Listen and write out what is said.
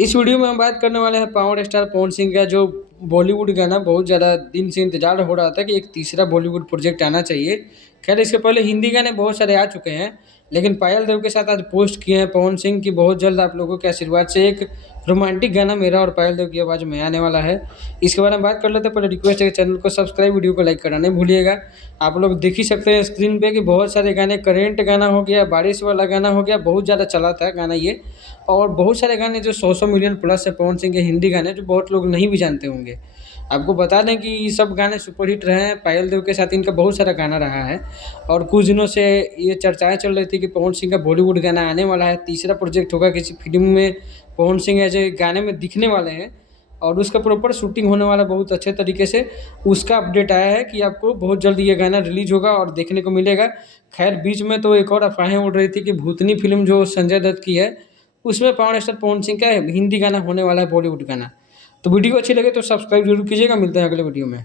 इस वीडियो में हम बात करने वाले हैं पावर स्टार पवन सिंह का जो बॉलीवुड गाना बहुत ज़्यादा दिन से इंतजार हो रहा था कि एक तीसरा बॉलीवुड प्रोजेक्ट आना चाहिए। खैर इसके पहले हिंदी गाने बहुत सारे आ चुके हैं, लेकिन पायल देव के साथ आज पोस्ट किए हैं पवन सिंह की बहुत जल्द आप लोगों के आशीर्वाद से एक रोमांटिक गाना मेरा और पायल देव की आवाज़ में आने वाला है। इसके बारे में बात कर लेते हैं। पहले रिक्वेस्ट है कि चैनल को सब्सक्राइब, वीडियो को लाइक करना नहीं भूलिएगा। आप लोग देख ही सकते हैं स्क्रीन पे कि बहुत सारे गाने, करेंट गाना हो गया, बारिश वाला गाना हो गया, बहुत ज़्यादा चला था गाना ये। और बहुत सारे गाने जो 100 मिलियन प्लस है पवन सिंह के हिंदी गाने, जो बहुत लोग नहीं भी जानते होंगे। आपको बता दें कि ये सब गाने सुपरहिट रहे हैं। पायल देव के साथ इनका बहुत सारा गाना रहा है और कुछ दिनों से ये चर्चाएं चल रही थी कि पवन सिंह का बॉलीवुड गाना आने वाला है, तीसरा प्रोजेक्ट होगा किसी फिल्म में पवन सिंह ऐसे गाने में दिखने वाले हैं और उसका प्रॉपर शूटिंग होने वाला बहुत अच्छे तरीके से। उसका अपडेट आया है कि आपको बहुत जल्द ये गाना रिलीज होगा और देखने को मिलेगा। खैर बीच में तो एक और अफवाहें उड़ रही थी कि भूतनी फिल्म जो संजय दत्त की है, उसमें पावर स्टार पवन सिंह का हिंदी गाना होने वाला है, बॉलीवुड गाना। तो वीडियो अच्छी लगे तो सब्सक्राइब जरूर कीजिएगा। मिलते हैं अगले वीडियो में।